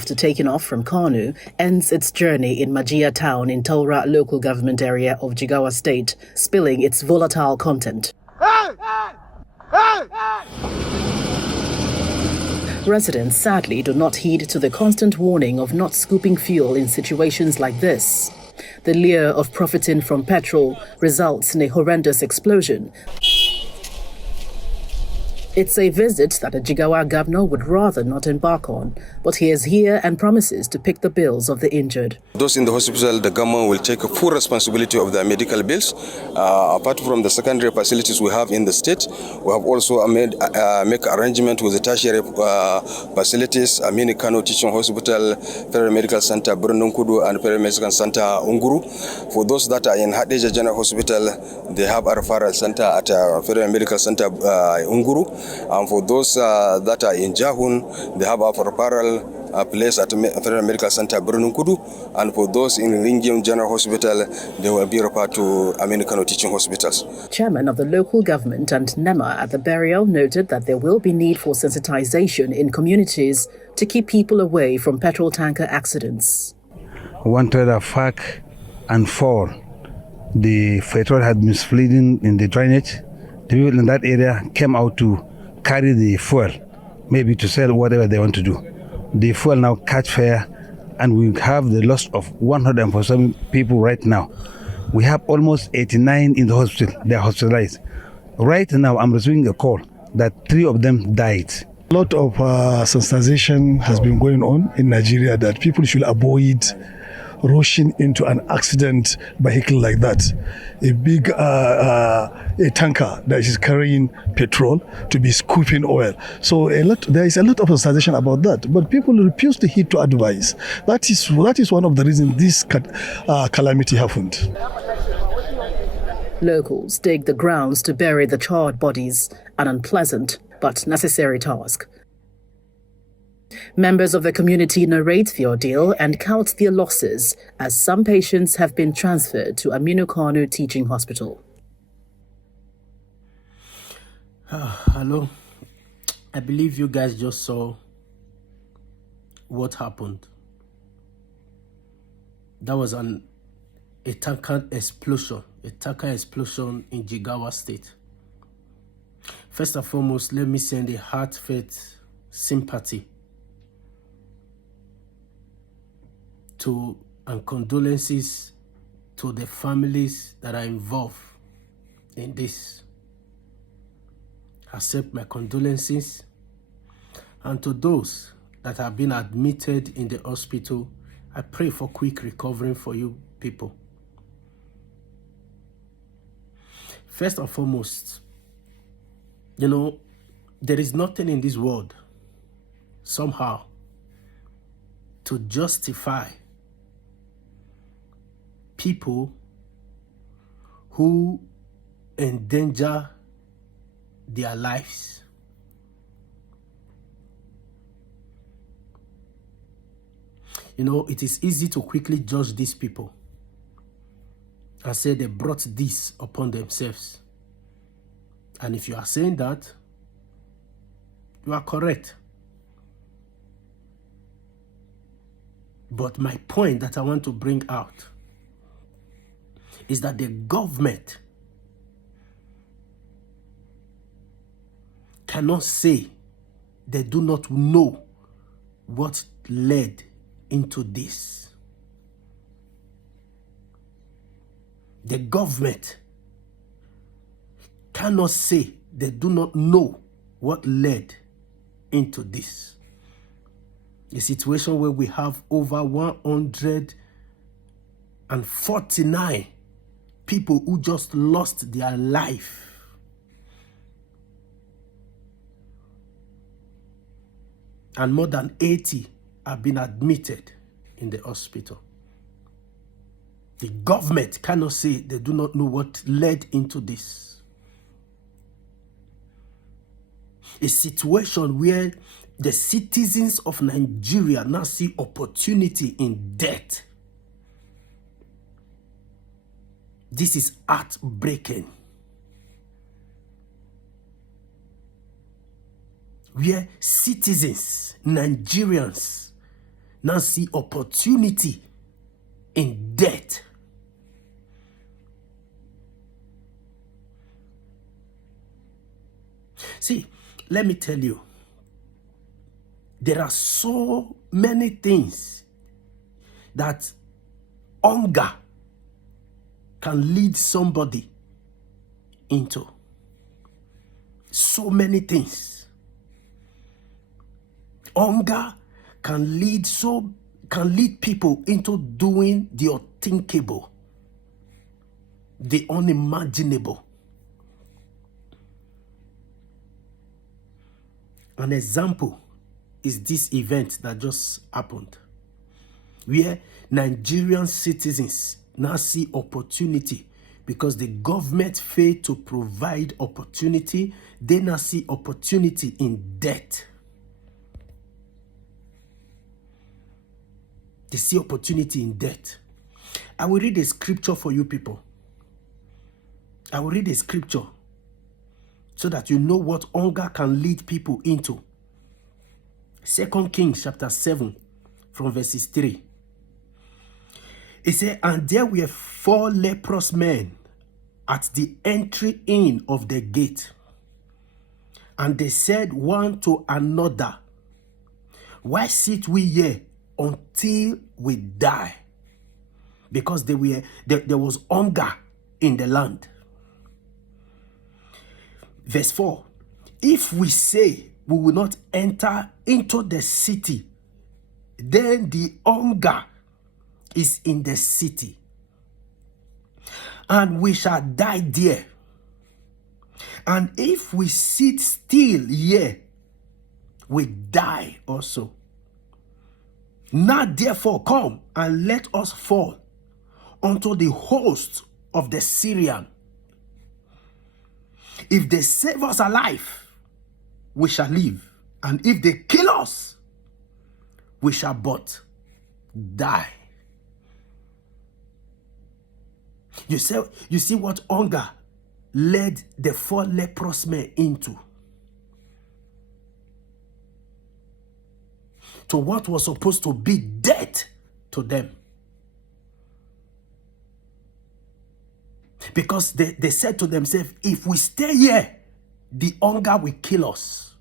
After taking off from Kanu, ends its journey in Majia town in Taura local government area of Jigawa State, spilling its volatile content. Residents sadly do not heed to the constant warning of not scooping fuel in situations like this. The lure of profiting from petrol results in a horrendous explosion. It's a visit that a Jigawa governor would rather not embark on, but he is here and promises to pick the bills of the injured. Those in the hospital, the government will take a full responsibility of their medical bills. Apart from the secondary facilities we have in the state, we have also make arrangement with the tertiary facilities, Amini Kano Teaching Hospital, Federal Medical Center, Brununkudu, and Federal Medical Center, Unguru. For those that are in Hadija General Hospital, they have a referral center at Federal Medical Center, Unguru. And for those that are in Jahun, they have a referral place at Federal Medical Center Brununkudu, and for those in Ringium General Hospital, they will be referred to American Teaching Hospitals. Chairman of the local government and NEMA at the burial noted that there will be need for sensitization in communities to keep people away from petrol tanker accidents. One trailer fact and fall. The petrol had been spilling in the drainage. The people in that area came out to carry the fuel, maybe to sell whatever they want to do. The fuel now catch fire, and we have the loss of 147 people right now. We have almost 89 in the hospital. They are hospitalized. Right now, I'm receiving a call that 3 of them died. A lot of sensitization has been going on in Nigeria that people should avoid rushing into an accident vehicle like that. A big a tanker that is carrying petrol to be scooping oil. So there is a lot of sensitization about that, but people refuse to heed to advice. That is one of the reasons this calamity happened. Locals dig the grounds to bury the charred bodies, an unpleasant but necessary task. Members of the community narrate the ordeal and count their losses as some patients have been transferred to Aminu Kano Teaching Hospital. Hello. I believe you guys just saw what happened. That was a tanker explosion in Jigawa State. First and foremost, let me send a heartfelt sympathy and condolences to the families that are involved in this. Accept my condolences. And to those that have been admitted in the hospital, I pray for quick recovery for you people. First and foremost, there is nothing in this world somehow to justify people who endanger their lives. It is easy to quickly judge these people and say they brought this upon themselves. And if you are saying that, you are correct. But my point that I want to bring out is that the government cannot say they do not know what led into this. The government cannot say they do not know what led into this. A situation where we have over 149 people who just lost their life. And more than 80 have been admitted in the hospital. The government cannot say they do not know what led into this. A situation where the citizens of Nigeria now see opportunity in death. This is heartbreaking. Where citizens, Nigerians, now see opportunity in debt. See, let me tell you, there are so many things that hunger can lead somebody into. So many things. Hunger can lead people into doing the unthinkable, the unimaginable. An example is this event that just happened, where Nigerian citizens now see opportunity because the government failed to provide opportunity. They now see opportunity in debt. They see opportunity in debt. I will read a scripture for you people. I will read a scripture so that you know what hunger can lead people into. 2 Kings chapter 7 from verses 3. It says, and there were 4 leprous men at the entry in of the gate. And they said one to another, why sit we here until we die? Because there was hunger in the land. Verse 4, if we say we will not enter into the city, then the hunger is in the city, and we shall die there. And if we sit still here, we die also. Now therefore come and let us fall unto the host of the Syrian. If they save us alive, we shall live. And if they kill us, we shall but die. You see what hunger led the 4 leprous men into. To what was supposed to be death to them. Because they said to themselves, if we stay here, the hunger will kill us.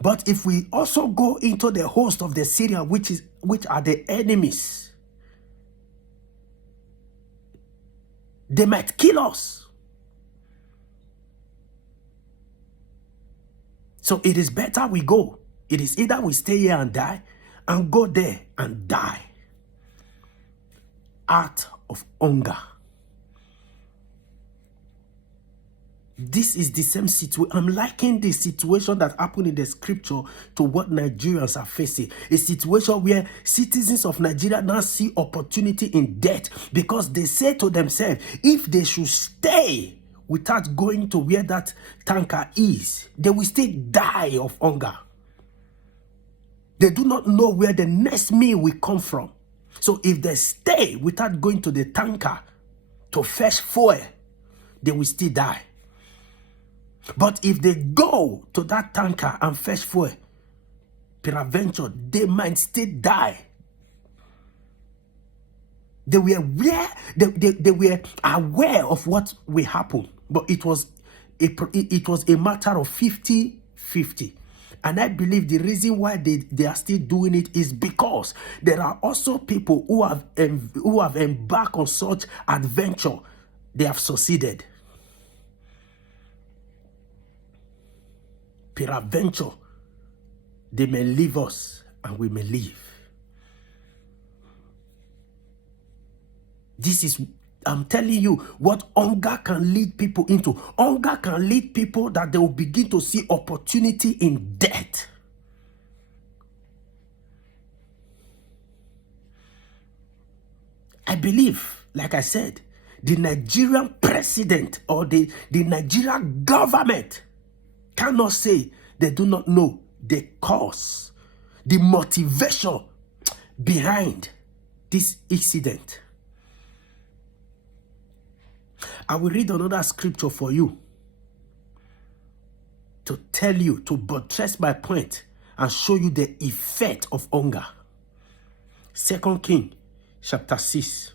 But if we also go into the host of the Syrian, which are the enemies, they might kill us. So it is better we go. It is either we stay here and die, and go there and die out of hunger. This is the same situation. I'm liking the situation that happened in the scripture to what Nigerians are facing. A situation where citizens of Nigeria now see opportunity in debt because they say to themselves, if they should stay without going to where that tanker is, they will still die of hunger. They do not know where the next meal will come from. So if they stay without going to the tanker to fetch fuel, they will still die. But if they go to that tanker and fetch fuel, peradventure, they might still die. They were aware of what will happen, but it was a matter of 50-50. And I believe the reason why they are still doing it is because there are also people who have embarked on such adventure. They have succeeded. Peradventure, they may leave us and we may live. This is, I'm telling you, what hunger can lead people into. Hunger can lead people that they will begin to see opportunity in death. I believe, like I said, the Nigerian president or the Nigerian government cannot say they do not know the cause, the motivation behind this incident. I will read another scripture for you to tell you, to buttress my point and show you the effect of hunger. 2 Kings chapter 6.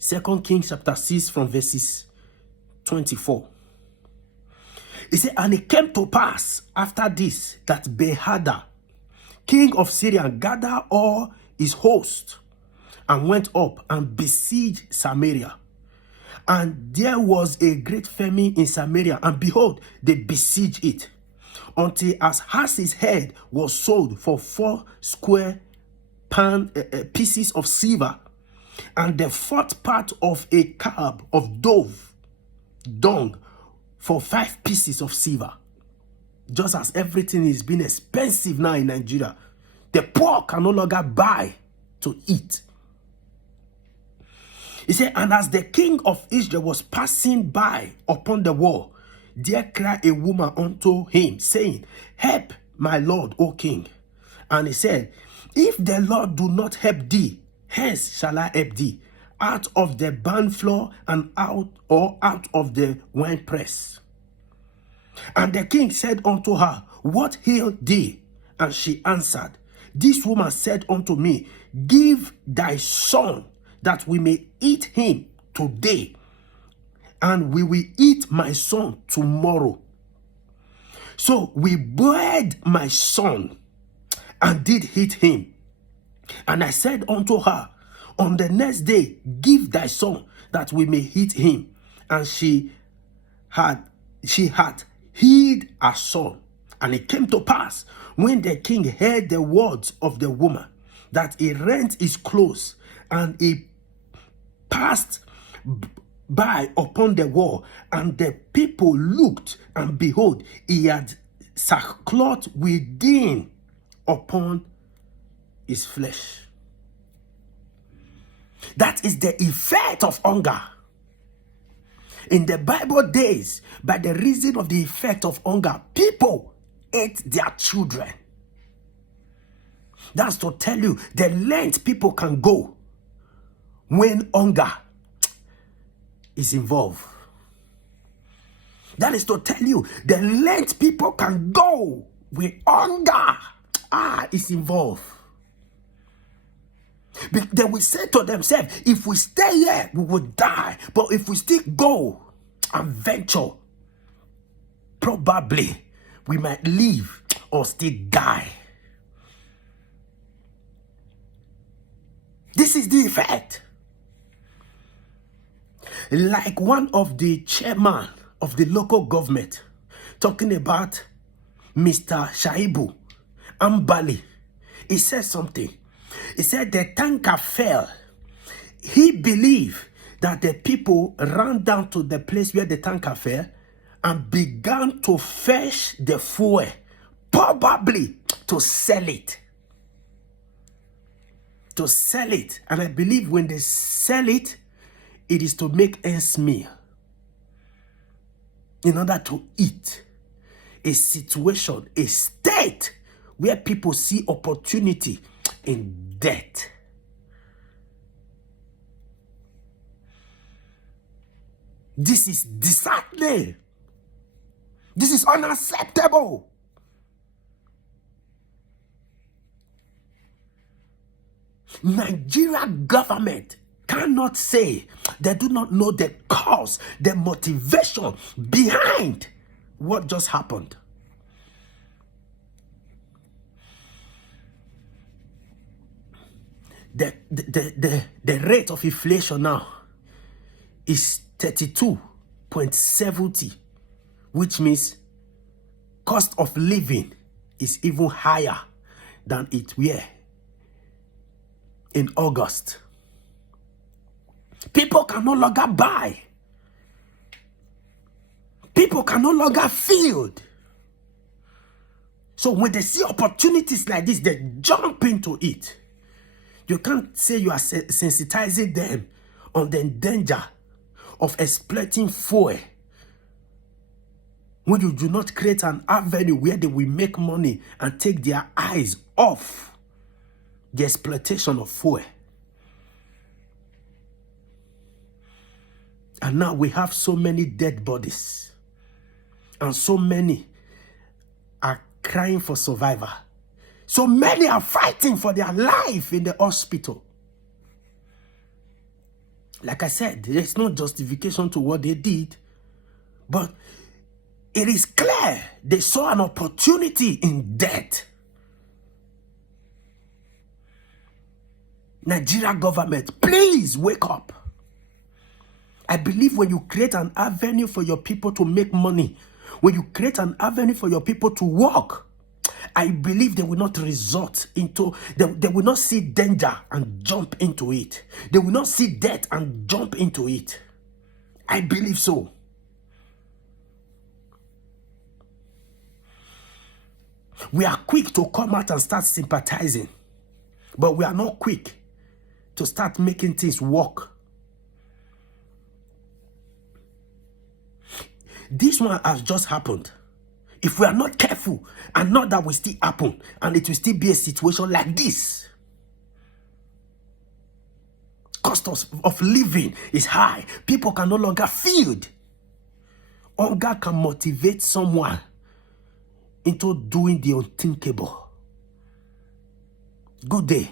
2 Kings chapter 6 from verses 24. He said, and it came to pass after this that Behadad, king of Syria, gathered all his host and went up and besieged Samaria. And there was a great famine in Samaria, and behold, they besieged it, until as Has's head was sold for 4 square pieces of silver, and the 4th part of a cab of dove dung for 5 pieces of silver. Just as everything is being expensive now in Nigeria, the poor can no longer buy to eat. He said, and as the king of Israel was passing by upon the wall, there cried a woman unto him, saying, help my lord, O king. And he said, if the Lord do not help thee, hence shall I help thee, out of the barn floor and out of the winepress. And the king said unto her, what ailed thee? And she answered, this woman said unto me, give thy son, that we may eat him today, and we will eat my son tomorrow. So we boiled my son and did eat him. And I said unto her, on the next day, give thy son, that we may eat him. And she had hid her son. And it came to pass, when the king heard the words of the woman, that he rent his clothes, and he passed by upon the wall, and the people looked, and behold, he had sackcloth within upon his flesh. That is the effect of hunger. In the Bible days, by the reason of the effect of hunger, people ate their children. That's to tell you the length people can go when hunger is involved. That is to tell you the length people can go when hunger is involved. They will say to themselves, if we stay here, we will die. But if we still go and venture, probably we might live or still die. This is the effect. Like one of the chairman of the local government talking about Mr. Shaibu Ambali, he said something. He said the tanker fell. He believed that the people ran down to the place where the tanker fell and began to fetch the fuel, probably to sell it. To sell it. And I believe when they sell it, it is to make ends meet. In order to eat. A situation, a state where people see opportunity in death. This is disheartening. This is unacceptable. Nigeria government cannot say they do not know the cause, the motivation behind what just happened. The rate of inflation now is 32.70, which means cost of living is even higher than it were in August. People can no longer buy. People can no longer field. So when they see opportunities like this, they jump into it. You can't say you are sensitizing them on the danger of exploiting fuel when you do not create an avenue where they will make money and take their eyes off the exploitation of fuel. And now we have so many dead bodies, and so many are crying for survival. So many are fighting for their life in the hospital. Like I said, there's no justification to what they did, but it is clear they saw an opportunity in death. Nigeria government, please wake up. I believe when you create an avenue for your people to make money, when you create an avenue for your people to work, I believe they will not resort into, they will not see danger and jump into it. They will not see death and jump into it. I believe so. We are quick to come out and start sympathizing, but we are not quick to start making things work. This one has just happened. If we are not careful, another will still happen, and it will still be a situation like this. Cost of living is high. People can no longer feed. Hunger can motivate someone into doing the unthinkable. Good day.